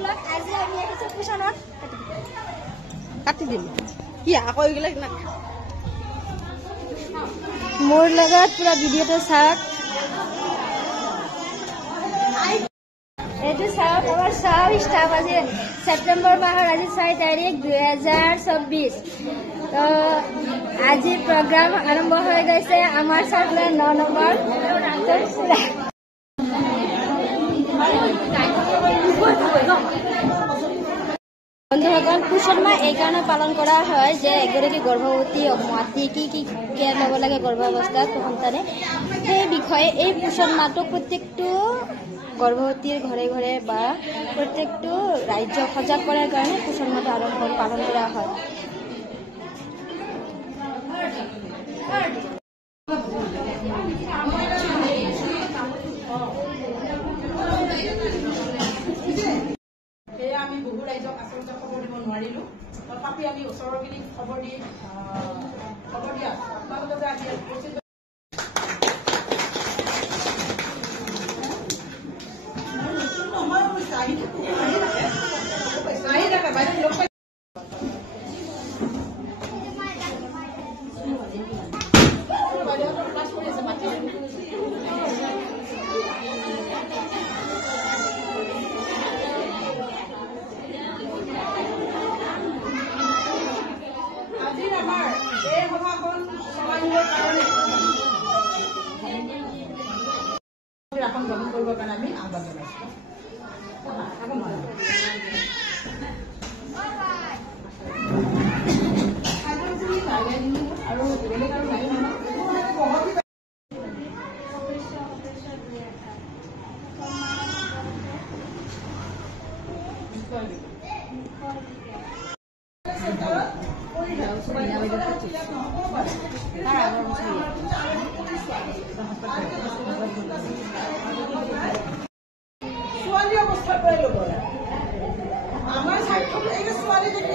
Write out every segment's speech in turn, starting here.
blog আজি আমি আহিছো কুশনত কাটি দিম কি আকৌ এইবিলাক না মোৰ লগত পুৰা ভিডিঅ'টো চাওক এইটো চাওক আমাৰ সব ষ্টাফ আজি সেপ্টেম্বৰ মাহৰ আজি 6 তাৰিখ 2024 তো আজি প্ৰগ্ৰাম আৰম্ভ হৈ গৈছে আমাৰ চাউলে 9 নম্বৰ বন্ধুসকল কুশল মাহ এই কাৰণে পালন কৰা হয় যে এগৰাকী গৰ্ভৱতী মাতৃ কি কেয়াৰ ল'ব লাগে গৰ্ভাৱস্থাত সন্তানে সেই বিষয়ে এই কুশল মাহটো প্ৰত্যেকটো গৰ্ভৱতীৰ ঘৰে ঘৰে বা প্ৰত্যেকটো ৰাজ্যক সজাগ কৰাৰ কাৰণে কুশল মাহটো পালন কৰা হয় আমি বহু ৰাইজক আচলতে খবৰ দিব নোৱাৰিলো তথাপি আমি ওচৰৰখিনিক খবৰ দিয়া আপোনালোকে যে আজি উপস্থিত আসন গ্ৰহণ কৰিবৰ কাৰণে আমি আহ্বান জনাইছোঁ আৰু বেলেগ আৰু নাই ছোৱালী অৱস্থাৰ পৰাই ল'ব লাগে আমাৰ স্বাস্থ্যটো এই ছোৱালী যদি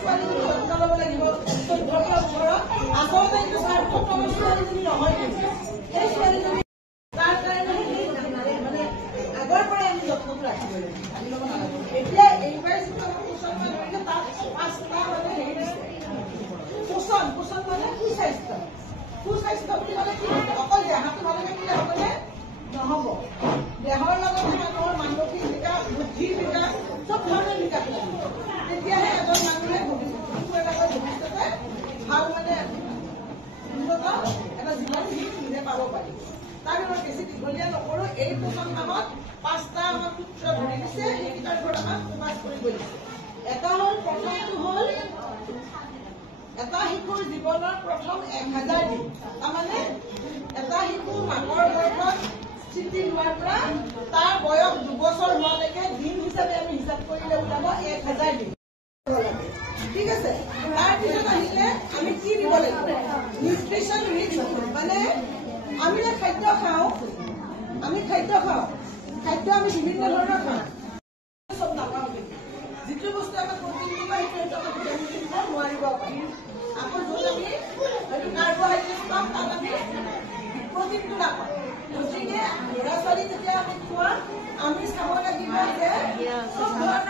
ছোৱালী যত্ন ল'ব লাগিব 14 বছৰত আচলতে এইটো স্বাৰ্থপৰ ছোৱালীজনী নহয় সেই ছোৱালীজনী তাৰ কাৰণে মানে আগৰ পৰাই আমি যত্নটো ৰাখিব লাগিব এতিয়া এইবাৰ যিটো পোষণ কৰিলে তাত 5টা মানে হেৰি দিছে পোষণ মানে সুস্বাস্থ্য বুলি ক'লে কি অকল দেহাটো ভালে থাকিলে হ'বনে নহ'ব দেহৰ লগতে মানুহৰ মানসিক বিকাশ বুদ্ধিৰ বিকাশ চব ধৰণৰ বিকাশ লাগিব তেতিয়াহে এজন মানুহে ভৱিষ্যতে ভাল মানে উন্নত এটা জীৱন নিজে পাব পাৰিব তাৰ বাবে বেছি দীঘলীয়া নকৰোঁ এই পোষণ মাহত 5টা আমাক সূত্ৰ ধৰি দিছে সেইকেইটাৰ ঘৰত আমাক প্ৰকাশ কৰিব দিছে এটা হ'ল প্ৰথমটো হ'ল এটা শিশুৰ জীৱনৰ প্ৰথম 1000 দিন তাৰমানে এটা শিশু মাকৰ গৰ্ভত স্থিতি হোৱাৰ পৰা তাৰ বয়স 2 বছৰ হোৱালৈকে দিন হিচাপে আমি হিচাপ কৰিলে ওলাব 1000 দিন ঠিক আছে তাৰপিছত আহিলে আমি কি দিব লাগিব নিউট্ৰিশ্যন ৰিচ মানে আমি যে খাদ্য খাওঁ আমি বিভিন্ন ধৰণৰ খাওঁ চব নাপাওঁ যিটো বস্তু আমাক প্ৰটিন দিব সেইটো আমাক ভিটামিন দিব নোৱাৰিব পাৰি আকৌ য'ত আমি কাৰ্বহাইড্ৰেট পাম তাত আমি প্ৰটিনটো নাপাওঁ গতিকে ল'ৰা ছোৱালী যেতিয়া আমি খোৱা আমি চাব লাগিব যে চব ধৰণৰ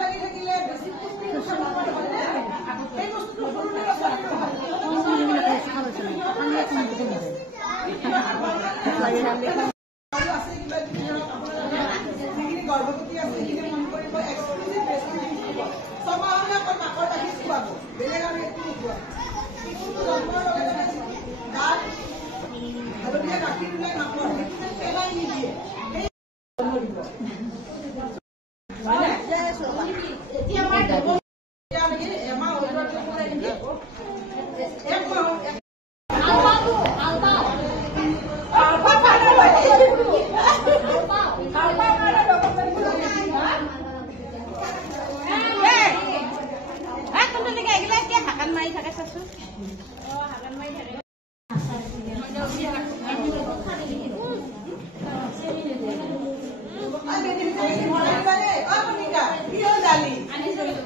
লাগি থাকিলে বেছি পুষ্টি খাব নহ'লে সেই বস্তুটো সৰু ল'ৰা ছোৱালীৰ যিখিনি গৰ্ভৱতী আছে সেইখিনি মন কৰিব এক্সক্লুচিভ ৰেচিপি দিব 6 মাহলৈ অকল মাকৰ গাখীৰ খুৱাব বেলেগ আৰু একো নোখোৱা শিশুটো জন্মৰ লগে লগে গাত হালধীয়া গাখীৰ ওলাই মাকৰ